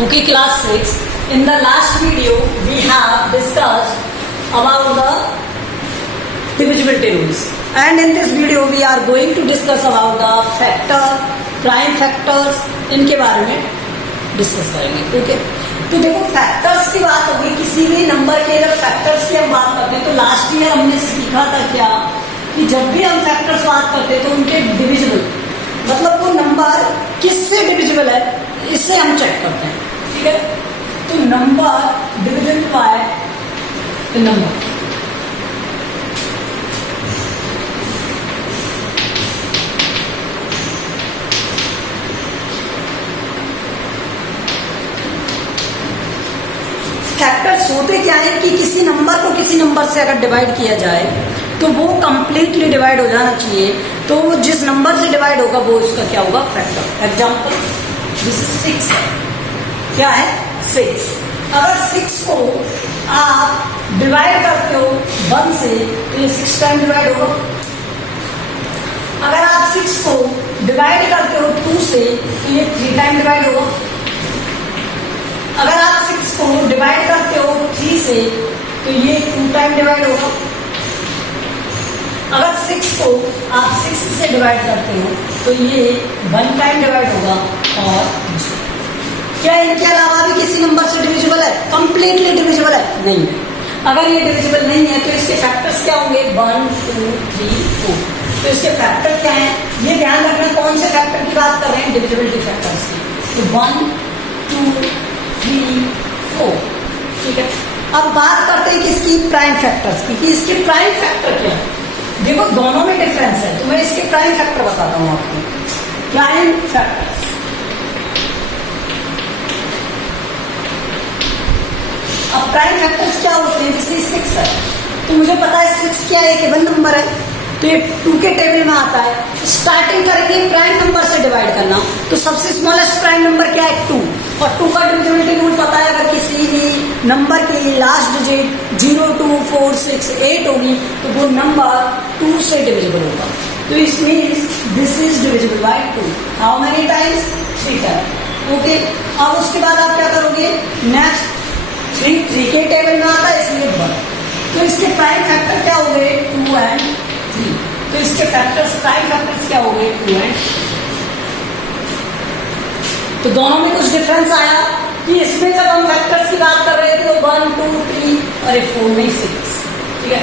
Okay, class 6. In the last video, we have discussed about the divisibility rules. And in this video, we are going to discuss about the factor, prime factors, इनके बारे में discuss करेंगे. Okay, तो देखो factors की बात होगी. किसी भी नंबर के अगर फैक्टर्स की हम बात करते हैं तो लास्ट ईयर हमने सीखा था क्या कि जब भी हम फैक्टर्स बात करते हैं तो उनके डिविजिबल मतलब वो नंबर किससे डिविजिबल है इससे हम चेक करते हैं. ठीक है, तो number division by number. Factors होते क्या है कि किसी नंबर को किसी नंबर से अगर डिवाइड किया जाए तो वो कंप्लीटली डिवाइड हो जाना चाहिए. तो वो जिस नंबर से डिवाइड होगा वो उसका क्या होगा फैक्टर. एग्जांपल दिस इज 6 क्या है 6. अगर 6 को आप डिवाइड करते हो 1 से तो ये 6 टाइम डिवाइड होगा. अगर आप 6 को डिवाइड करते हो 2 से तो ये 3 टाइम डिवाइड होगा. अगर आप 6 को डिवाइड करते हो 3 से तो ये 2 टाइम डिवाइड होगा. अगर 6 को आप 6 से डिवाइड करते हो तो ये 1 टाइम डिवाइड होगा. और क्या इनके अलावा भी किसी नंबर से डिविजिबल है? कंप्लीटली डिविजिबल है? नहीं. अगर ये डिविजिबल नहीं है तो इसके फैक्टर्स क्या होंगे 1 2 3 4. तो इसके फैक्टर क्या है ये ध्यान रखना. कौन से फैक्टर की बात कर रहे हैं? डिविजिबिलिटी फैक्टर्स की. तो 1 2 3 4. ठीक है, अब बात करते हैं किसकी? प्राइम फैक्टर्स की. कि इसके प्राइम फैक्टर क्या है. देखो दोनों में डिफरेंस है तो मैं इसके प्राइम फैक्टर बताता हूं आपको. प्राइम फैक्टर्स अब प्राइम फैक्टर्स क्या होते हैं? जैसे 6 है तो मुझे पता है 6 क्या है? एक इवन नंबर है तो ये 2 के टेबल में आता है. स्टार्टिंग करेंगे प्राइम नंबर से डिवाइड करना तो सबसे स्मॉलेस्ट प्राइम नंबर क्या है 2. और 2 का डिविजिबिलिटी रूल पता है. अगर किसी भी नंबर की लास्ट डिजिट 0 2 4 6 8 होगी तो वो नंबर 2 से डिविजिबल होगा. तो इस means this is divisible by 2. How many times? 3 times. Okay, अब उसके बाद आप क्या करोगे? नेक्स्ट 3 के टेबल में आता है इसलिए 1. तो इसके प्राइम फैक्टर क्या हो गए? 2 एंड 3. तो इसके फैक्टर्स प्राइम फैक्टर्स क्या हो गए? 2 एंड. तो दोनों में कुछ डिफरेंस आया कि इसमें जब हम फैक्टर्स की बात कर रहे थे तो 1 2 3 अरे 4 नहीं 6. ठीक है,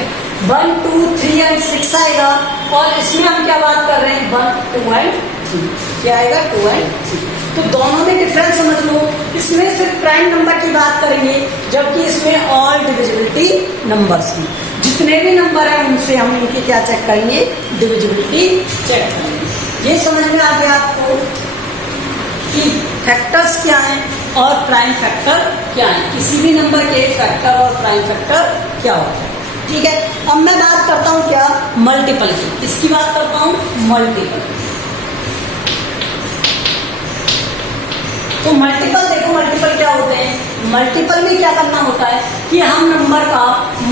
1 2 3 एंड 6 आएगा. और इसमें हम क्या बात कर रहे हैं? 1 2 एंड 3. क्या आएगा? 2 एंड 3. तो दोनों में डिफरेंस समझ लो. इसमें सिर्फ प्राइम नंबर की बात करेंगे जबकि इसमें ऑल डिविजिबिलिटी नंबर्स की. जितने भी नंबर है उनसे हम इनकी क्या चेक करेंगे? डिविजिबिलिटी चेक करेंगे. ये समझ में आ गया आपको कि फैक्टर्स क्या हैं और प्राइम फैक्टर क्या है. किसी भी नंबर के फैक्टर और प्राइम फैक्टर क्या होता है. ठीक है, अब मैं बात करता हूं क्या? मल्टीपल की. इसकी बात करता हूं मल्टीपल. तो मल्टीपल देखो मल्टीपल क्या होते हैं. मल्टीपल में क्या करना होता है कि हम नंबर का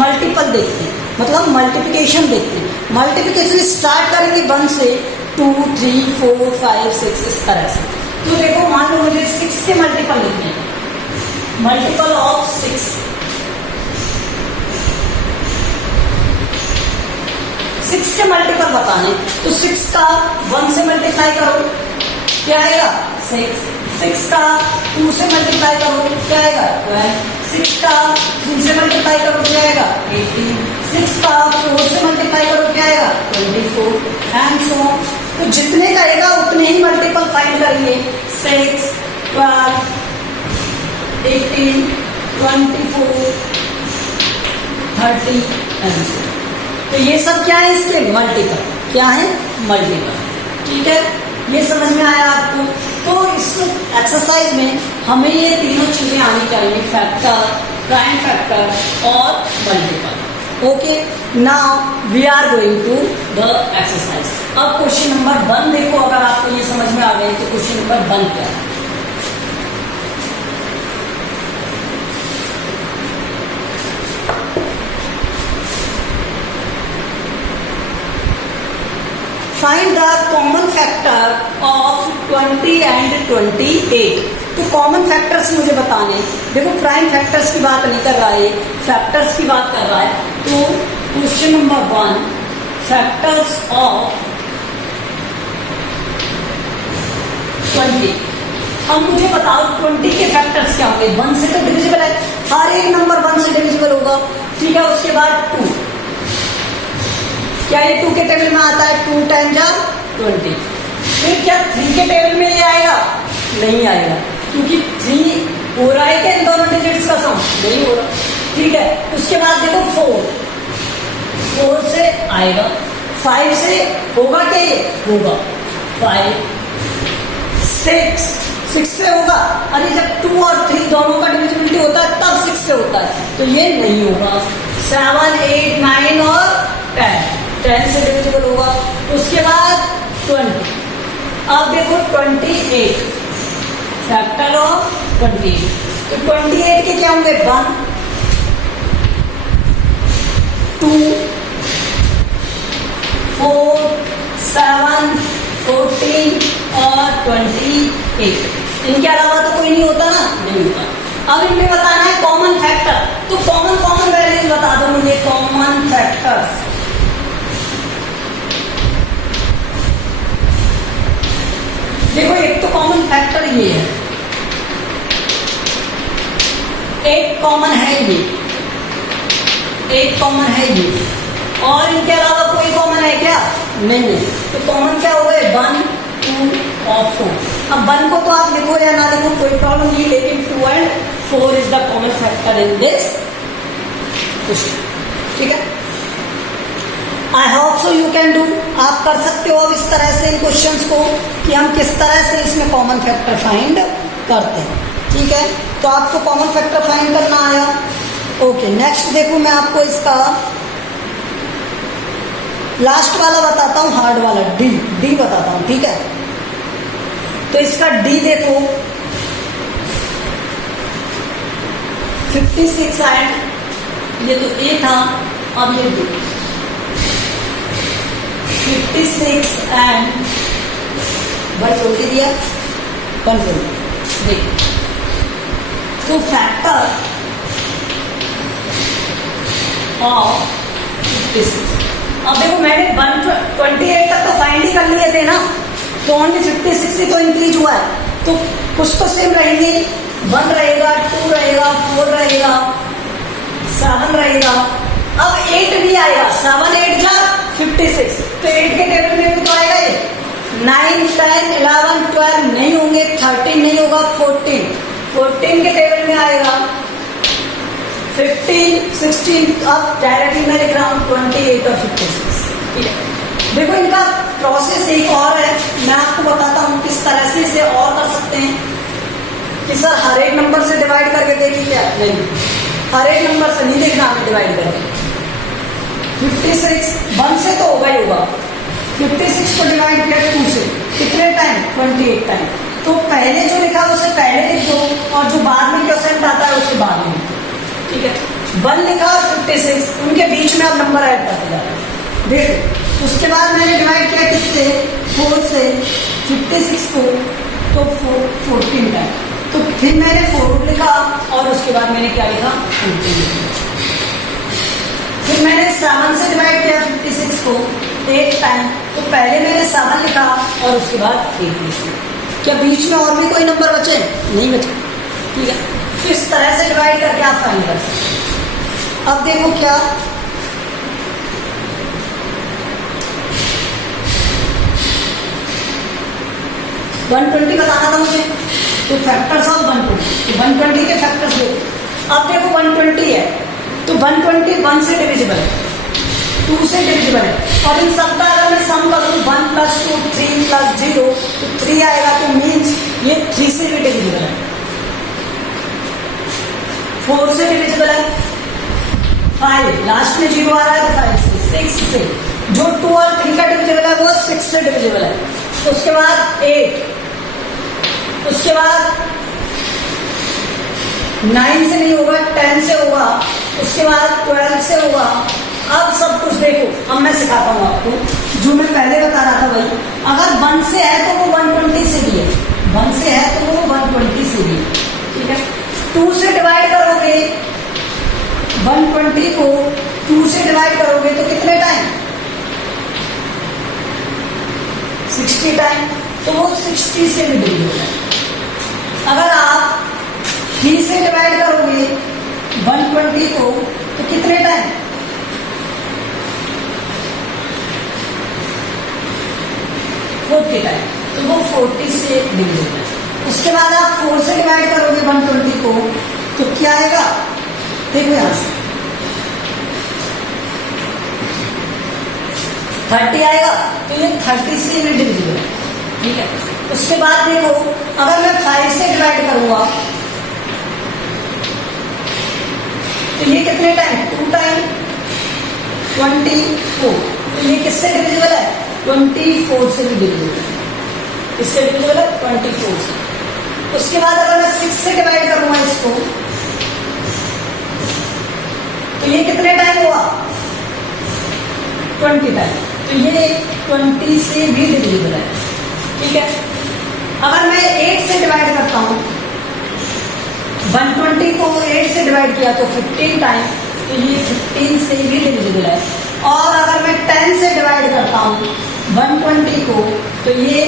मल्टीपल देखते हैं मतलब मल्टीप्लिकेशन देखते हैं. मल्टीप्लिकेशन स्टार्ट करेंगे 1 से 2 3 4 5 6 इस तरह से. तो देखो मान लो मुझे 6 के मल्टीपल लिखने हैं. मल्टीपल ऑफ 6 6 के मल्टीपल बताने तो 6 का 1 से मल्टीप्लाई करो क्या आएगा? 6. 6 का 2 से मल्टीप्लाई करो क्या आएगा? 12. 6 का 3 से मल्टीप्लाई करो क्या आएगा? 18. 6 का 4 से मल्टीप्लाई करो क्या आएगा? 24. And so on. तो जितने करेगा उतने ही मल्टीपल फाइंड करेंगे. 6 12 18 24 30 एंड सो. तो ये सब क्या है? इसके मल्टीपल. क्या है? मल्टीपल. ठीक है, ये समझ में आया आपको. तो इस एक्सरसाइज में हमें ये तीनों चीजें आनी चाहिए. फैक्टर, प्राइम फैक्टर और multiple. Okay, now we are going to the exercise. अब क्वेश्चन नंबर 1 देखो. अगर आपको ये समझ में आ गए तो क्वेश्चन नंबर 1 क्या है? Find the common factor of 20 and 28. तो कॉमन फैक्टर्स मुझे बताने। देखो प्राइम फैक्टर्स की बात नहीं कर रहा है, फैक्टर्स की बात कर रहा है। तो क्वेश्चन नंबर 1, फैक्टर्स ऑफ 20। अब मुझे बताओ 20 के फैक्टर्स क्या होंगे। 1 से तो डिविजिबल है, हर एक नंबर 1 से डिविजिबल होगा, ठीक है। उसके बाद 2, क्या ये 2 के टेबल में आता है? 2 टाइम्स 20। फिर क्या 3 के टेबल में ये आएगा? नहीं आएगा, क्योंकि 3 हो रहा है क्या इन दोनों डिजिट्स का सम? नहीं हो रहा, ठीक है। उसके बाद देखो 4 से आएगा, 5 से होगा क्या? ये होगा 5, 6 से होगा। अरे जब 2 और 3 दोनों का डिविजिबिलिटी होता है तब 6 से होता है, तो ये नहीं होगा। 7, 8, 9 और 10 से डिविजिबल होगा। उसके बाद 20। अब देखो 28, फैक्टर ऑफ 28। तो 28 के क्या होंगे? 1, 2, 4, 7, 14 और 28। इनके अलावा तो कोई नहीं होता ना? नहीं होता। अब इनमें बताना है कॉमन फैक्टर। तो कॉमन वैल्यूज बता दो मुझे, कॉमन फैक्टर्स। देखो एक तो कॉमन फैक्टर ये है, एक कॉमन है ये, एक कॉमन है ये, और इनके अलावा कोई कॉमन है क्या? नहीं। तो कॉमन क्या हो गए? 1, 2 और 4। अब 1 को तो आप लिखो या ना लिखो कोई प्रॉब्लम नहीं, लेकिन 2 and 4 is the common factor in this question, ठीक है। I hope so you can do. आप कर सकते हो अब इस तरह से इन क्वेश्चंस को कि हम किस तरह से इसमें कॉमन फैक्टर फाइंड करते हैं, ठीक है। तो आपको कॉमन फैक्टर फाइंड करना आया, ओके। नेक्स्ट देखो मैं आपको इसका लास्ट वाला बताता हूँ, हार्ड वाला डी बताता हूँ, ठीक है। तो इसका डी देखो 56 एंड ये तो ए था, अब ये डी 56 एंड बस छोड़ दिया कंट्रोल। देख तो फैक्टर ऑफ 56। अब देखो मैंने 128 तक तो फाइंड ही कर लिए थे ना, तो ओनली 56 ही तो इंक्रीज हुआ है, तो कुछ तो सेम रहेंगे। 1 रहेगा, 2 रहेगा, 4 रहेगा, 7 रहेगा, अब 8 भी आएगा। 7, 8 जा 56, तो 8 के टेबल में भी तो आएगा ये। 9, 10, 11, 12 नहीं होंगे, 13 नहीं होगा, 14 के टेबल में आएगा। 15, 16, अब डायरेक्टली मैं लिख रहा हूँ 28 और 56, ठीक है। देखो इनका प्रोसेस एक और है, मैं आपको बताता हूँ किस तरह से इसे और कर सकते हैं। कि सर हर एक नंबर से डिवाइड करके देखिए क्या? नहीं, हर एक नंबर से नहीं देखना हमें डिवाइड करके। 56 1 से तो होगा ही होगा, 56 को डिवाइड किया 2 से, कितने टाइम? 28 टाइम। तो पहले जो लिखा उसे पहले लिख दो, और जो बाद में क्वेश्चन आता है उसके बाद में, ठीक है। 1 लिखा और 56, उनके बीच में अब नंबर ऐड करते जा रहे हैं। देखो उसके बाद मैंने डिवाइड किया किससे? 4 से 56 को, तो 14 टाइम। तो फिर मैंने 4 लिखा और उसके बाद मैंने क्या लिखा? 14 लिखा। फिर मैंने 7 से डिवाइड किया 56 को 8 टाइम, तो पहले मैंने 7 लिखा और उसके बाद 8 लिखा। क्या बीच में और भी कोई नंबर बचे? नहीं बचे, ठीक है। तो इस तरह से डिवाइड करके आप फाइंड कर सकते हैं। अब देखो क्या 120 बताना था मुझे, तो फैक्टर्स ऑफ 120, 120 के फैक्टर्स देखो। अब देखो 120 है, तो 120 1 से डिविजिबल है, 2 से डिविजिबल है, और इन सबका अगर मैं सम करूँ 1 + 2 3 + 0 तो 3 आएगा, तो मीन्स ये 3 से भी डिविजिबल है, 4 से डिविजिबल है, 5 लास्ट में 0 आ रहा है तो 5 से, 6 से, जो 2 और 3 का डिविजिबल है वो 6 से डिविजिबल है। उसके बाद 8, उसके बाद 9 से नहीं होगा, 10 से होगा, उसके बाद 12 से होगा। अब सब कुछ देखो, अब मैं सिखाता हूँ आपको जो मैं पहले बता रहा था भाई। अगर 1 से है तो वो 120 से भी है, 1 से है तो वो 120 से भी 2 से डिवाइड करोगे 120 को 2 से डिवाइड करोगे तो कितने टाइम 60 टाइम, तो वो 60 से भी डिवाइड हो जाए। अगर आप 3 से डिवाइड करोगे 120 को तो कितने टाइम 40 टाइम, तो वो 40 से डिवाइड हो जाए। उसके बाद आप 4 से डिवाइड करोगे 120 को तो क्या आएगा, देखो यहां से 30 आएगा, तो ये 30 से भी डिविजिबल है, ठीक है। उसके बाद देखो अगर मैं 5 से डिवाइड करूंगा तो ये कितने टाइम 2 टाइम 24, तो ये किससे डिविजिबल है 24 से भी डिविजिबल है, किससे डिविजिबल है 24 से। उसके बाद अगर मैं 6 से डिवाइड करूंगा इसको तो ये कितने टाइम हुआ 20 टाइम, तो ये 20 से भी डिविजिबल है, ठीक है। अगर मैं 8 से डिवाइड करता हूं 120 को 8 से डिवाइड किया तो 15 टाइम, तो ये 15 से भी डिविजिबल है। और अगर मैं 10 से डिवाइड करता हूं 120 को तो ये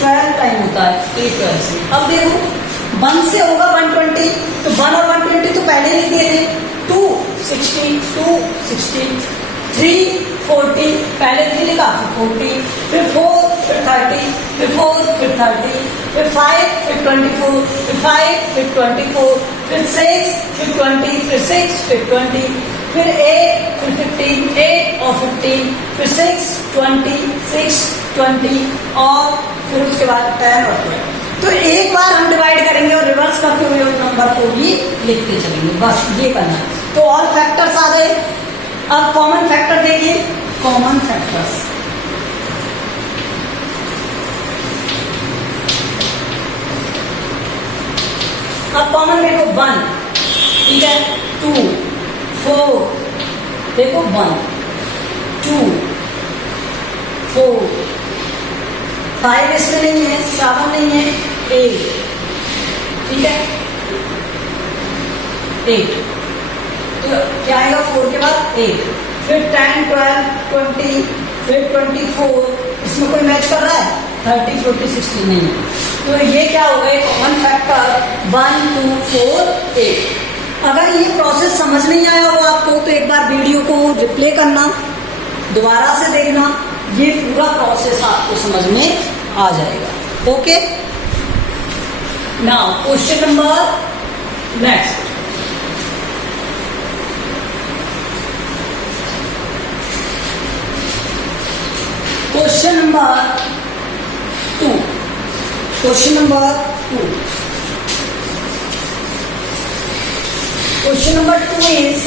12 टाइम होता है, 12 से। अब देखो 1 से होगा 120, तो 1 और 120 तो पहले लिख दिए थे, 2 60 2 60 3 40 पहले 3 लिखा, फिर 40 फिर 4 फिर 30 फिर 4 फिर 30 फिर 5 फिर 24 फिर 5 फिर 24 फिर 6 फिर 20 फिर 6 फिर 20 फिर 8 फिर 15 8 और 15 फिर 6 20 6 20 और फिर उसके बाद 10 और 12। तो एक बार हम डिवाइड करेंगे और रिवर्स करते हुए उस नंबर को भी लिखते चलेंगे, बस ये करना है। तो ऑल फैक्टर्स आ गए। अब कॉमन फैक्टर देखिए, कॉमन फैक्टर्स अब कॉमन देखो 1, ठीक है, 2 4 देखो 1 2 4 5 इसमें नहीं है, 7 नहीं है, 8, ठीक है 8, तो क्या आएगा 4 के बाद 8, फिर 10 12 20 फिर 24, इसमें कोई मैच कर रहा है 30 40 60 नहीं है, तो ये क्या हो गए कॉमन फैक्टर 1 2 4 8। अगर ये प्रोसेस समझ नहीं आया हो आपको तो एक बार वीडियो को रिप्ले करना, दोबारा से देखना, ये पूरा प्रोसेस आपको समझ में आ जाएगा। Okay, now question number next. Question number 2, question number 2, question number 2 is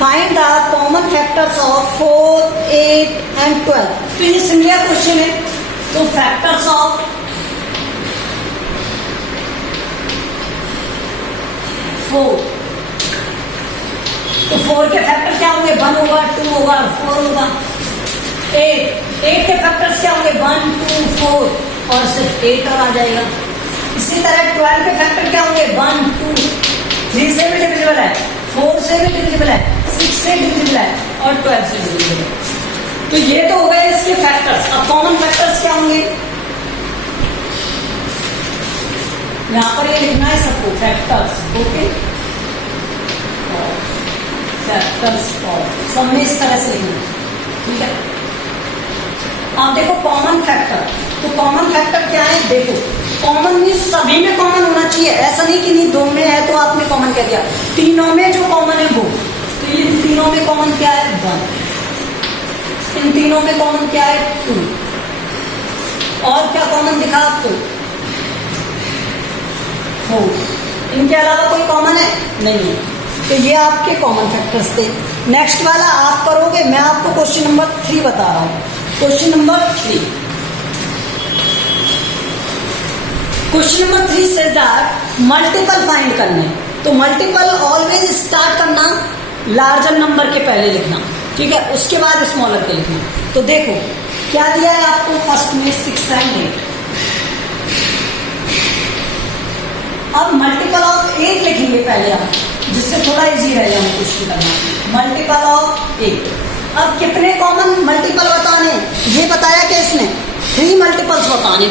find the common factors of 4 8 and 12। तो ये सिंगल क्वेश्चन है, तो फैक्टर्स ऑफ 4, तो 4 के फैक्टर क्या होंगे 1 होगा 2 होगा 4 होगा। 8 के फैक्टर्स क्या होंगे 1 2 4 और सिर्फ 8 और आ जाएगा। इसी तरह 12 के फैक्टर क्या होंगे 1 2 3 से भी डिविजिबल है, 4 से भी डिविजिबल है, 6 से डिविजिबल है और 12 से डिविजिबल है। तो ये तो हो गए इसके फैक्टर्स। अब कॉमन फैक्टर्स क्या होंगे, यहां पर ये लिखना है सबको फैक्टर्स। ओके, फैक्टर्स ऑफ सब में इस तरह से लिखना, ठीक है। आप देखो कॉमन फैक्टर, तो कॉमन फैक्टर क्या है, देखो कॉमन मीन्स सभी में कॉमन होना चाहिए, ऐसा नहीं कि नहीं 2 में है तो आपने कॉमन कह दिया। तीनों में जो कॉमन है वो, तो इन तीनों में कॉमन क्या है 1, इन तीनों में कॉमन क्या है 2, और क्या कॉमन दिखा आपको 4। इनके अलावा कोई कॉमन है नहीं है, तो ये आपके कॉमन फैक्टर्स थे। नेक्स्ट वाला आप करोगे, मैं आपको क्वेश्चन नंबर 3 बता रहा हूं। Question number 3, question number 3 say that multiple find करने, तो मल्टीपल ऑलवेज स्टार्ट करना लार्जर नंबर के पहले लिखना, ठीक है, उसके बाद स्मॉलर के लिखना। तो देखो क्या दिया है आपको फर्स्ट में 6 एंड 8। अब मल्टीपल ऑफ 8 लिखेंगे पहले आप, जिससे थोड़ा इजी रहेगा हमें क्वेश्चन करना। Multiple of 8। अब कितने कॉमन मल्टीपल बताने, ये बताया कि इसने 3 मल्टीपल्स बताने।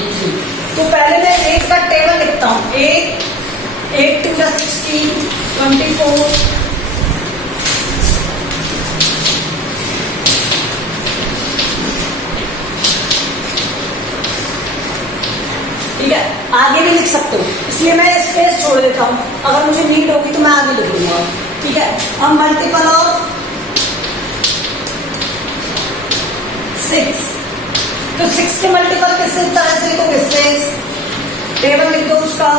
तो पहले मैं 8 का टेबल लिखता हूँ। 8 2 16 24। ठीक है, आगे भी लिख सकते हो, इसलिए मैं स्पेस छोड़ देता हूं, अगर मुझे नीड होगी तो मैं आगे लिख लूंगा। ठीक है, अब मल्टीपल ऑफ 6। तो 6 के मल्टीपल किस तरह से लिखोगे? 6 टेबल लिख दो उसका।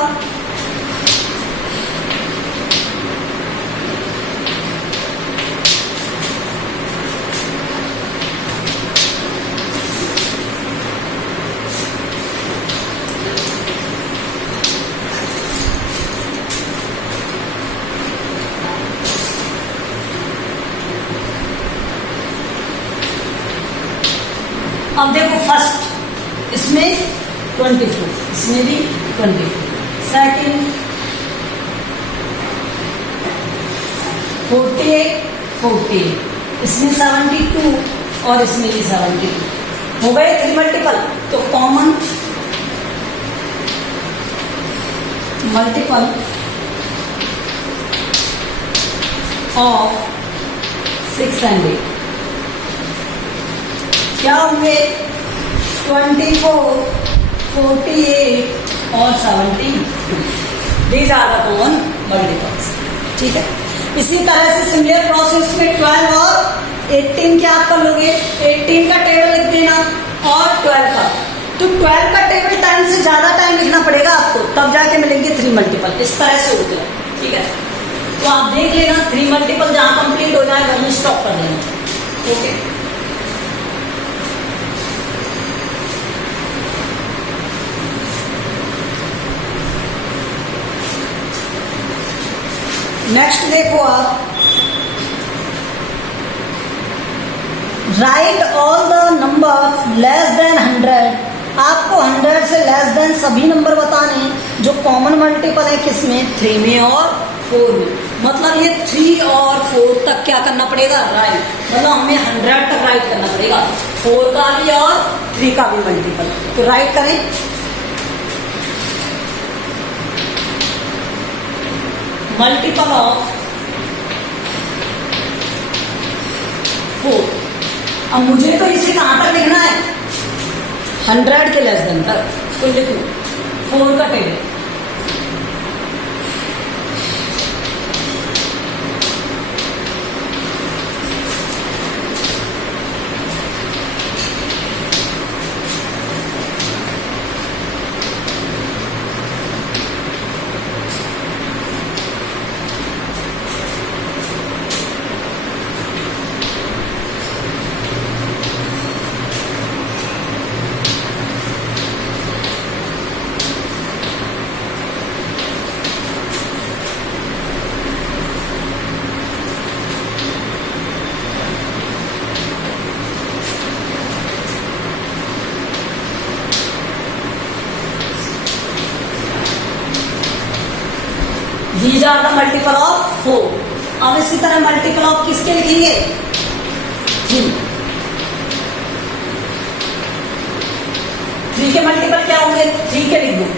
अब देखो फर्स्ट इसमें 24, इसमें भी 24, सेकंड 48, इसमें 72 और इसमें भी 72 हो गए 3 मल्टीपल। तो कॉमन मल्टीपल ऑफ 6 एंड 8 क्या होंगे? 24, 48 और 72। These are the common multiples. ठीक है, इसी तरह से सिमिलर प्रोसेस में 12 और 18 क्या आप कर लोगे? 18 का टेबल लिख देना और 12 का। तो 12 का टेबल टाइम से ज्यादा टाइम लिखना पड़ेगा आपको, तब जाके मिलेंगे 3 मल्टीपल। इस तरह से हो गया। ठीक है, तो आप देख लेना 3 मल्टीपल जहां कंप्लीट हो जाए वहीं स्टॉप कर लेना। ओके, नेक्स्ट देखो आप, right all the number less than 100। आपको 100 से लेस देन सभी नंबर बताने जो कॉमन मल्टीपल है किसमें? 3 में और 4 में। मतलब ये 3 और 4 तक क्या करना पड़ेगा? राइट, मतलब हमें 100 तक राइट करना पड़ेगा, 4 का भी और 3 का भी मल्टीपल। तो राइट करें, मल्टीपल ऑफ 4। अब मुझे तो इसे कहां तक लिखना है? 100 के लेस देन तक। तो लिखो 4 का table. These are the multiple of 4। अब इसी तरह मल्टीपल ऑफ किसके लिखेंगे? 3। 3 के मल्टीपल क्या होंगे? 3 के लिख दो।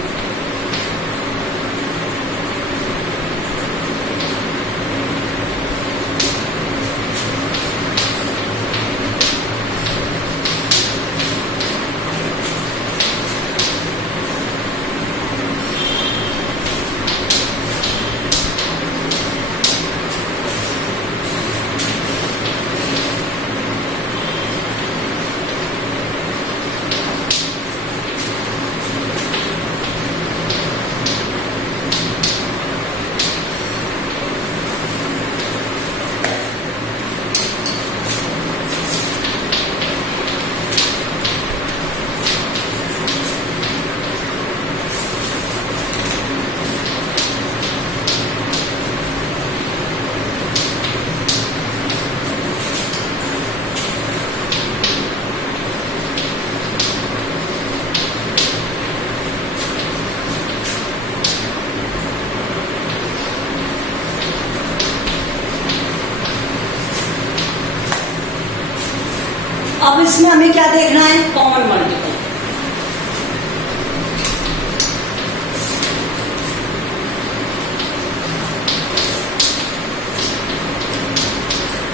अब इसमें हमें क्या देखना है, कॉमन मल्टीपल।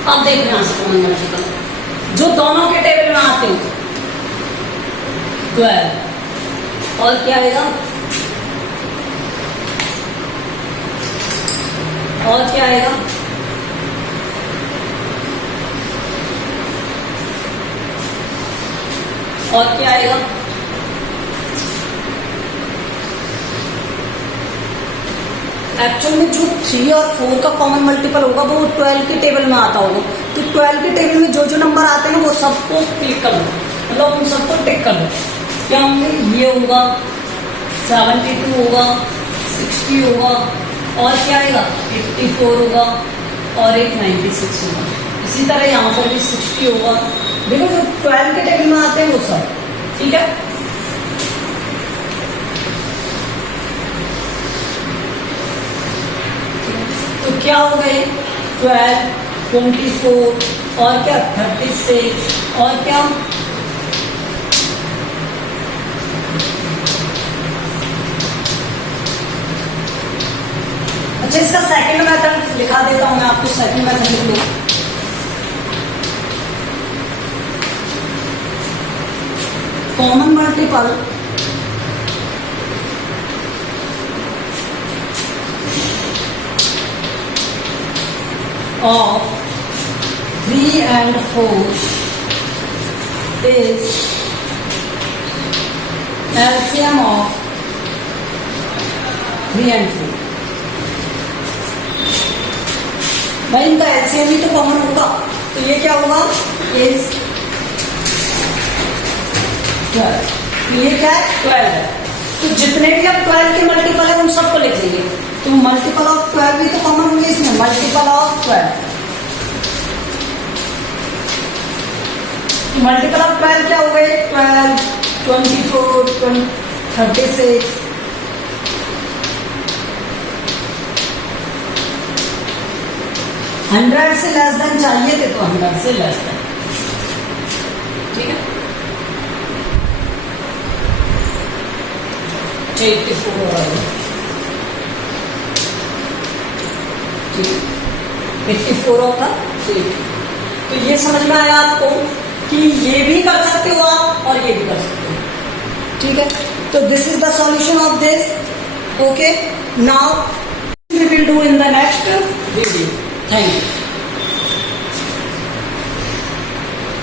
अब देखना है कॉमन मल्टीपल जो दोनों के टेबल में आते हैं, 12 और क्या आएगा, और क्या आएगा, और क्या आएगा, एक्चुअल में जो 3 और 4 का कॉमन मल्टीपल होगा वो 12 के टेबल में आता होगा। तो 12 के टेबल में जो जो नंबर आते हैं वो सबको क्लिक कर दो, मतलब उन सबको टिक कर दो। क्या होंगे, ये होगा, 72 होगा, 60 होगा, और क्या आएगा, 84 होगा, और एक 96 होगा। इसी तरह यहाँ पर भी 60 होगा। देखो जो 12 के टेबल में आते हैं वो सब, ठीक है। तो क्या हो गए, 12, 24 और क्या 36 और क्या, अच्छा इसका सेकंड मेथड लिखा देता हूं मैं आपको, सेकंड मेथड लिख लो। Common multiple of 3 and 4 is LCM of 3 and 4। भाई इनका एलसीएम ही तो कॉमन होगा, तो ये क्या होगा, इज 12। तो ये क्या है, 12 है। तो जितने भी अब 12 के मल्टीपल है उन सबको लिख लेंगे। तो मल्टीपल ऑफ 12 भी तो कॉमन होंगे इसमें, मल्टीपल ऑफ 12। मल्टीपल ऑफ 12 क्या हो गए, 12, 24, 36। हंड्रेड से लेस देन चाहिए थे तो 100 से लेस देन, ठीक है। 84 होगा। तो ये समझ में आया आपको कि ये भी कर सकते हो आप और ये भी कर सकते हो, ठीक है। तो this is the solution of this, okay. Now we will do in the next video. Thank you.